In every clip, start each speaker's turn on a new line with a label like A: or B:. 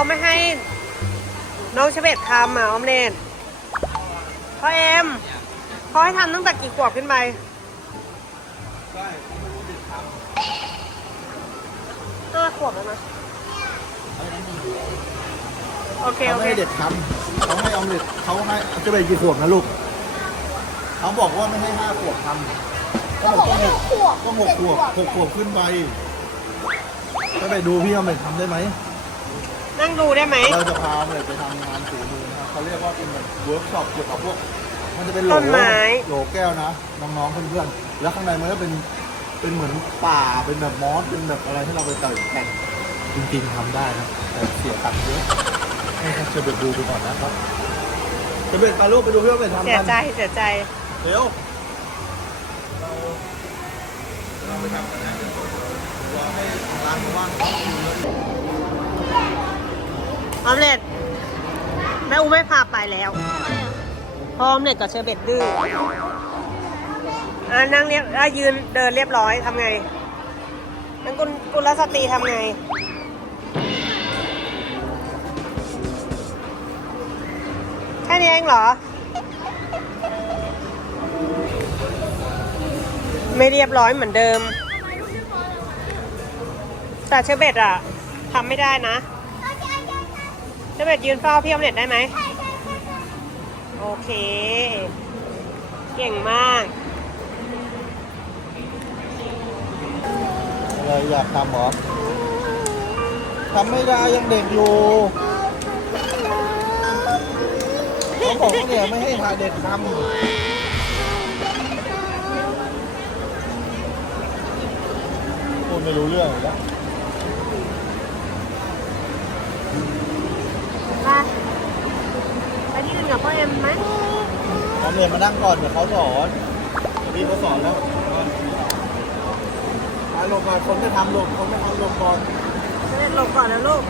A: เขาไม่ให้น้องเชเบตทำอะออมเล็ตพ่อเอ็มเขาให้ทำตั้งแต่กี่ขวบขึ้นไป
B: ใช่เขาไม่รู้จะท
A: ห้าขวบแล้วนะโอเค
B: เขา
A: โอ
B: ไม่
A: เค
B: ให้เด็กทำเขาให้ออมเล็ตเขาให้จะเป็นกี่ขวบนะลูกเขาบอกว่าไม่ให้ห้าขวบทำ
C: ก็บอกว่าหกขวบ
B: ก็หกขวบหกขวบขึ้นไปจะไปดูพี่ออมเล็ตทำได้ไหม
A: นั่งดูได้ไหม
B: เราจะพาออมเล็ตไปทำงานฝีมือนะครับเขาเรียกว่าเป็นแบบเวิร์กช็อปเกี่ยวกับพวก มันจะเป็นโหล
A: ต้นไม้
B: โหลแก้วนะน้องๆเพื่อนๆแล้วข้างในมันก็เป็นเป็นเหมือนป่าเป็นแบบมอสเป็นแบบอะไรที่เราไปเติมแต่งจริงๆทำได้นะแต่เสียตังค์เยอะให้เขาเชอร์เบตดูไปก่อนนะครับเชอร์เบตมาลูกไปดูพี่ออมเล็ตทำ
A: เสีย
B: กัน
A: ใจเสียใจ
B: เร็วเราเราไปทำกันนะว่าให้ร้านเขาว่าง
A: ออมเล็ตแม่อูไม่พาไปแล้วพราะออมเล็ตกับเชอร์เบตดื้ออ่านั่งเรียบอะยืนเดินเรียบร้อยทำไงนั่งกุลกุลสตรีทำไงแค่นี้เองเหรอ ไม่เรียบร้อยเหมือนเดิม แต่เชอร์เบตอะทำไม่ได้นะ เชอร์เบตยืนเฝ้าพี่อมเล็ตได้ไหมโอเค เก่งมาก
B: อะไรอยากทำเหรอทำไม่ได้ยังเด็กอยู่เขาบอกว่าเนี่ยไม่ให้หาเด็กทำพูดไม่รู้เรื่องเลย นะ
A: ไปไปที่อื่นกับพ่อเอ็มไหม
B: เอาเรียนมานั่งก่อนเดี๋ยวเขาสอนเดี๋ยวพี่เขาสอนแล้วมาลงก่อนคนไม่ทำลงคนไม่ทำลงก่อน
A: จะเล่นลงก่อนนะลูก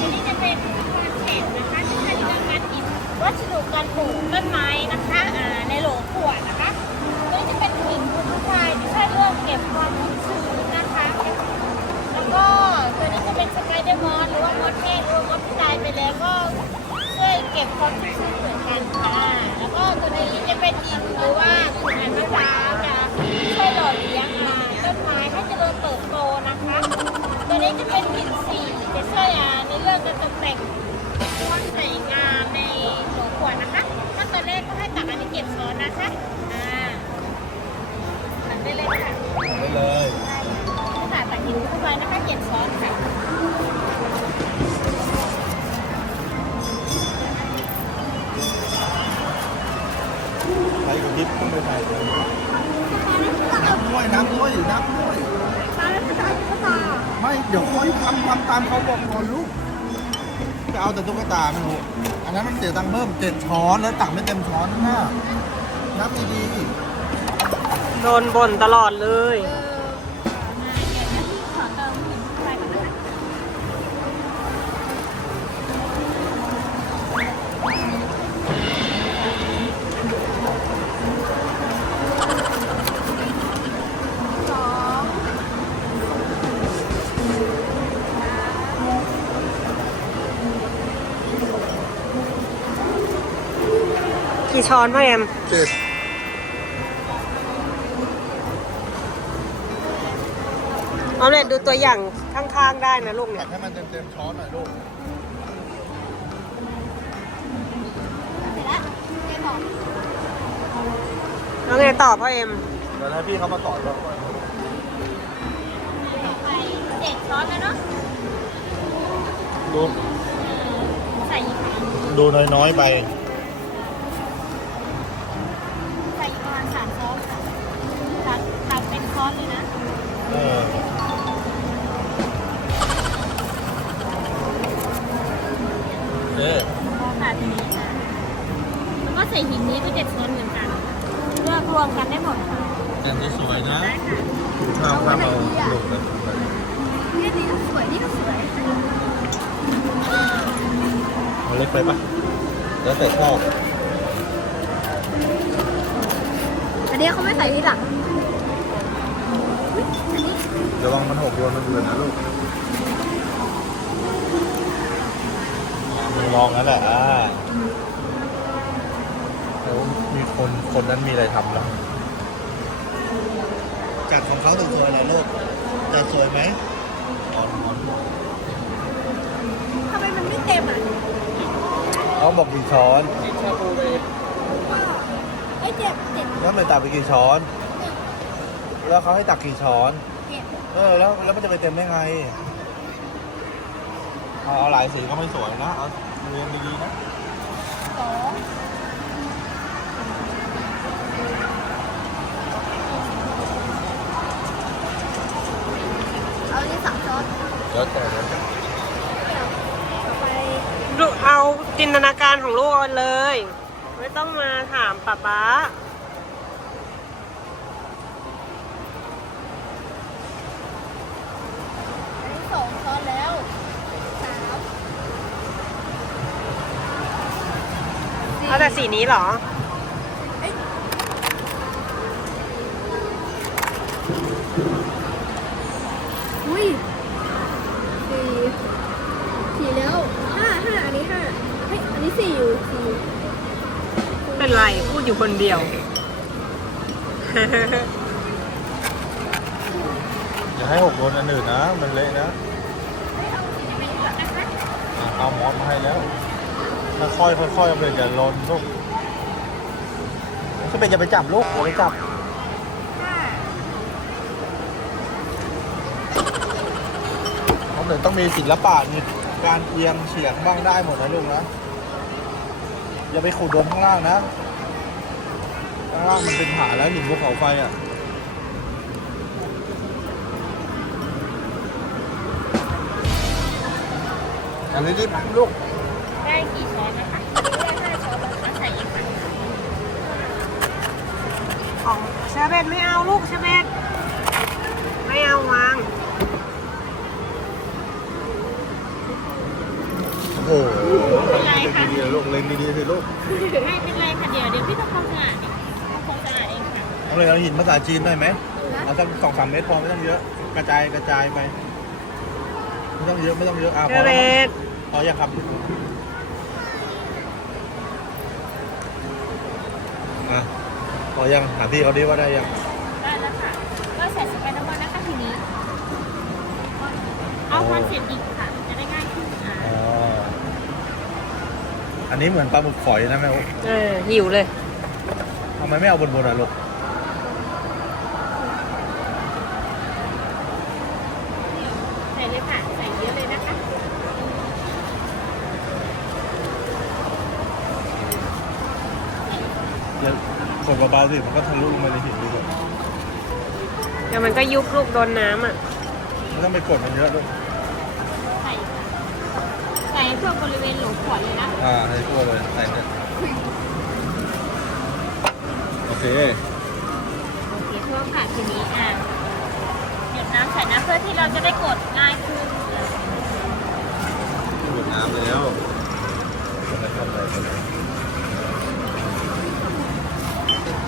C: อันนี้จะเป็นการแข่งนะคะที่เป็นการหยิบวัสดุการปลูกต้นไม้นะคะอ่าในโหลขวดนะคะตัวนี้จะเป็นหินภูเขาไฟที่ช่วยเรื่องเก็บความชื้นนะคะแล้ว ก็ตัวนี้จะเป็นสไปเดอร์มอสหรือว่ามอสแห้งหรือว่ามอสที่ตายไปแล้วก็ช่วยเก็บความชื้นเหมือนกันค่ะแล้วก็ตัวนี้จะเป็นดินหรือว่าขุนอันมะพร้าวจะช่วยหล่อเลี้ยงอ่าต้นไม้ให้เจริญเติบโตนะคะ ตัวนี้จะเป็นหินสีจะช่วยอ่าในเรื่องการตกแต่งความสวยงามในโหลขวดนะคะถ้าตัวเลขก็ให้ตักอันนี้เก็บซ้อนนะคะอ่าตักได้เลยค่ะ
B: เข้า
C: ไปนะคะเก็บซ้อนค่ะ
B: ใช้กับทิปต้องไปใส่เลยน้ำด้วยน้ำด้วยน้ำด้วยไม่เดี๋ยวค่อยทำทำตามเขาบอกก่อนลูกจะเอาแต่ตุ๊กตาไม่รู้อันนั้นมันเสียตังค์เพิ่มเจ็ดช้อนแล้วตักไม่เต็มช้อนนะนับดี
A: โดนบ่นตลอดเลย
C: ขอ
A: กี่ช้อนพ่อเอ็ม
B: ๆเจ็ด
A: ออมเล็ตดูตัวอย่างข้างๆได้นะลูกเนี่
B: ตั
A: ย
B: กให้มันเต็มเต็มๆช้อนหน่อยลูก
C: เสร็จแล้วเทต่อ
A: แล้วไงต่อพ่อเอ็ม
B: เดี๋ยวให้พี่เขามาต่อก่อน
C: ไปเจ็ดช้อนแล้วเนาะ
B: ดู
C: ใส่อีกค่ะ
B: ดูน้อยๆไป
C: ใส่อีกประมาณสามช้อนค่ะตัก ตักเป็นช้อนเลยนะ
B: เออเอ๊ะ
C: พอค่ะทีนี้ค่ะแล้วก็ใส่หินนี้ก็เจ็ดช้อนเหมือนกัน เลือกรวมกันได้หมดค่ะ
B: แกนสวยๆนะ
C: ได้ค่ะ
B: ข้าวข้าวเอาลงนะ
C: นี่นี่ก็สวย นี่ก็สวย
B: เอาเล็กไปปะแล้วใส่ข้าว
C: อันนี้เขาไม่ใส่ที่หลัง
B: เระวังมันหกโดนมันเบื่อนะลูกมึงลอง นั่นแหละอ่าเดี๋ยวมีคนคนนั้นมีอะไรทำแล้วจัดของเขาสวยๆหน่อยลูกจัดสวยไหมอ่อนอ่อน
C: ทำไมมันไม่เต็มอะ
B: เขาบอกกี่ช้อน
C: ไอ้เจ็บเจ็บ
B: แล้วมันตักไปกี่ช้อน แล้วเขาให้ตักกี่ช้อน
C: เจ็บ
B: เออแล้วแล้วมันจะไปเต็มได้ไงเอาเอาหลายสีก็ไม่สวยนะเอา เรียงดีๆนะ
C: สองเอานี่สามช้อน
B: แล้วแต่แล้วแต่
C: ต่อไป
A: ลูกเอาจินตนาการของลูกเอาเลย ไม่ต้องมาถามป๊าป๊า
C: อันนี้สองช้อนแล้วสาม
A: เอาแต่สีนี้เหรอ
C: อุ้ยสี่สี่แล้วห้าห้าอันนี้ห้าเฮ้ย อันนี้สี่อยู่สี่อยู่
A: เป็นไรพูดอยู่คนเดียว
B: อย่าให้หกโดนอันอื่นนะ มันเละนะอะเอาหมอนมาให้แล้ว ค่อยๆค่อยๆเอาไปอย่าลนลูกจะเป็นอย่าไปจับลูกอย่าไปจับเขาเหมือนต้องมีศิลปะมีการเอียงเฉียงบ้างได้หมดนะลูกนะ อย่าไปขูดโดนข้างล่างนะ ข้างล่างมันเป็นผาแล้วหินภูเขาไฟอะอันนี้รีบลูก
C: ได้กี่ช้อนนะคะได้ห้าช้อนแล้วค่ะใส่อีกค่ะ
A: ของเชอร์เบตไม่เอาลูกเชอร์เบตไม่เอาวาง
B: โอ้โหเล็งดีๆลูกเล็งดีๆสิลูก
C: ไม่เป็นไรค่ะเดี๋ยวเดี๋ยวพี่ทำความสะอาดเองทำความสะอาดเองค่ะ
B: เอาเลยเอาหินภาษาจีนได้ไหมเอาสักสองสามเมตรพอไม่ต้องเยอะ กระจายกระจายไป ไม่ต้องเยอะไม่ต้องเยอะอะ
A: เช
B: พ
A: อ
B: อ
A: ร์เบ
B: แล้ว
A: ต
B: พอยังครับอะ พอยังหาพี่เขาดิว่าได้ยัง
C: ได้แล้วค่ะ ก็ใส่สไปเดอร์แมนนะคะทีนี้ เอาคอนเซ็ปต์อีกค่ะ จะได้ง่ายขึ้นอ่า
B: อ๋ออันนี้เหมือนปลาหมึกฝอยนะแม่อุ๊
A: เออหิวเลย
B: ทำไมไม่เอาบนๆอะลูก
C: ใส่เลยค่ะ ใส่เยอะเลยนะคะ
B: เดี๋ยวกดเบาๆ สิมันก็ทะลุลงไปในหินดีกว่า
A: เดี๋ยวมันก็ยุบลูกโดนน้ำอะ
B: ไม่ต้องไปกดมันเยอะลูก
C: ใส่ค่ะใส่ทั่วบริเวณโหลขวดเลยนะ
B: อ่าให้ทั่วเลยใส่เนี่ยโอเค
C: โอเคทั่วค่ะทีนี้อะหยดน้ำใส่นะเพื่อที่เราจะได้กดง่ายขึ้นอะ
B: หยดน้ำแล้วไม่ต้องใส่ไป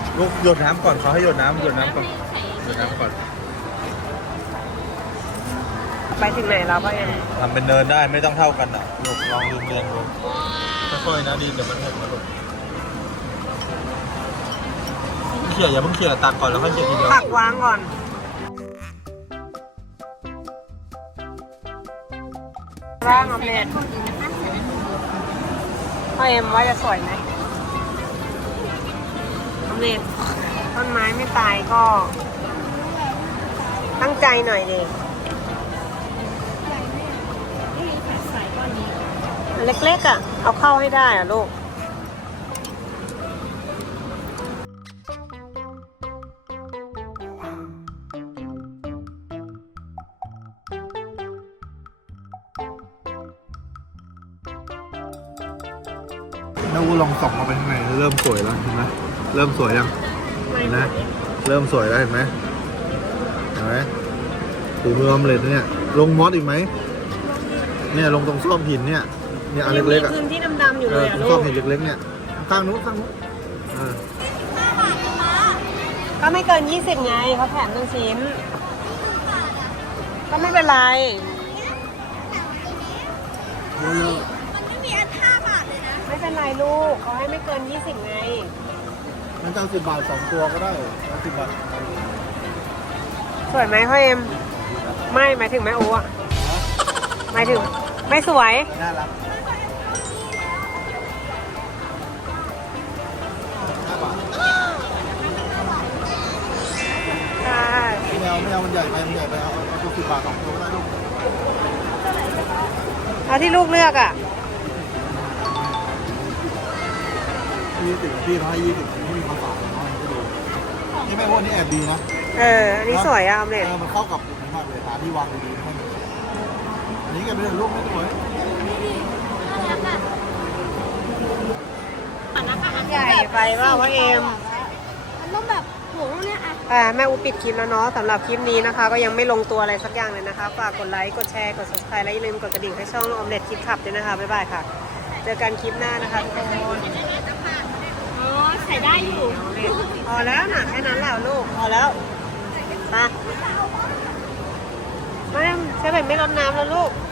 B: เลยลูกหยดน้ำก่อนเขาให้หยดน้ำหยดน้ำก่อน
C: ใส่
B: หยดน้ำก่อน
A: ไปถึงไหนแล้วพ่อเอ็ม
B: ทำเป็นเนินได้ไม่ต้องเท่ากันอะลูกลองลืมเรียงดูค่อยๆนะดีเดี๋ยวมันหกนะลูกเขี่ยอย่าเพิ่งเขี่ยตักก่อนแล้วค่อยเขี่ยทีเดียว
A: ผักวางก่อน ร่างออมเล็ต
C: คนอื่นนะคะใส่อันนี้
A: พ่อเอ็มว่าจะสวยไหมออม เล็ตต้นไม้ไม่ตายก็ ตั้งใจหน่อยดิ
C: นี่
A: เล็กๆอะ เอาเข้าให้ได้อะลูก
B: แม่อูลองส่องมาเป็นข้างเริ่มสวยแล้วเห็นไหม เริ่มสวยยังเห็นไหมเริ่มสวยแล้วเห็นไหมเห็นไหมถูมือออมเล็ตเนี่ย ลงมอสอีกไหม เนี่ยลงตรงซ่อมหินเนี่ย เนี่ยอัน
A: ยังมี
B: เล็กๆอะ
A: พื้นที่ดำๆอยู่
B: เอ
A: เล
B: อย
A: อะ
B: ตรง
A: ลู
B: ซ่อม
A: ก
B: หินเล็กๆเนี่ย ข้างนู้นข้างนู้นเออ
A: ก็ไม่เกิน 20 ไงเขาแถมหนึ่งชิ้น ก็ไม่เป็นไร
B: เยอะเลย
C: มันไม่มีอันห้าบาทเลยนะ
A: ไม่เป็นไรลูกเขาให้ไม่เกิน 20 ไง
B: งั้นจะเอาสิบบาทสองตัวก็ได้เอาสิบบาท
A: สวยไหมพ่อเอ็ม ไม่หมายถึงแม่อูอะหมายถึง ไม่สวย
B: น่ารักห้าบาท
A: ค่ะ
B: ไม่เอาไม่เอามันใหญ่ไปมันใหญ่ไปเอาเอาตัวสิบบาทสองตัวก็ได้ลูก
A: เอาที่ลูกเลือกอะ
B: ยี่สิบพี่เขาให้ยี่สิบไม่มีความฝากน้อยก็ดู นี่แม่อ้วนนี่แอบดีนะ
A: เอออันนี้สวยอะออมเล็ต
B: เออมันเข้ากับผมมากเลยหาที่วางดีๆให้มันอันนี้ก็เป็นรูปไม่สวย
A: ใหญ่ไปว่าพ่อเอ็ม
C: มันต้องแบบหมูเนี่ยอะ
A: อ่าแม่อูปิดคลิปแล้วเนาะสำหรับคลิปนี้นะคะ ก็ยังไม่ลงตัวอะไรสักอย่างเลยนะคะ ฝากกดไลค์ กดแชร์ กด subscribe และอย่าลืมกดกระดิ่งให้ช่องออมเล็ตคิดขับด้วยนะคะ บ๊ายบายค่ะ เจอกันคลิปหน้านะคะทุกคน
C: อ๋อใส่ได้อยู่
A: พอแล้วนะแค่นั้นแหละลูกพอแล้วไปไม่เชื่อแบบไม่รดน้ำแล้วลูก
C: เอ้า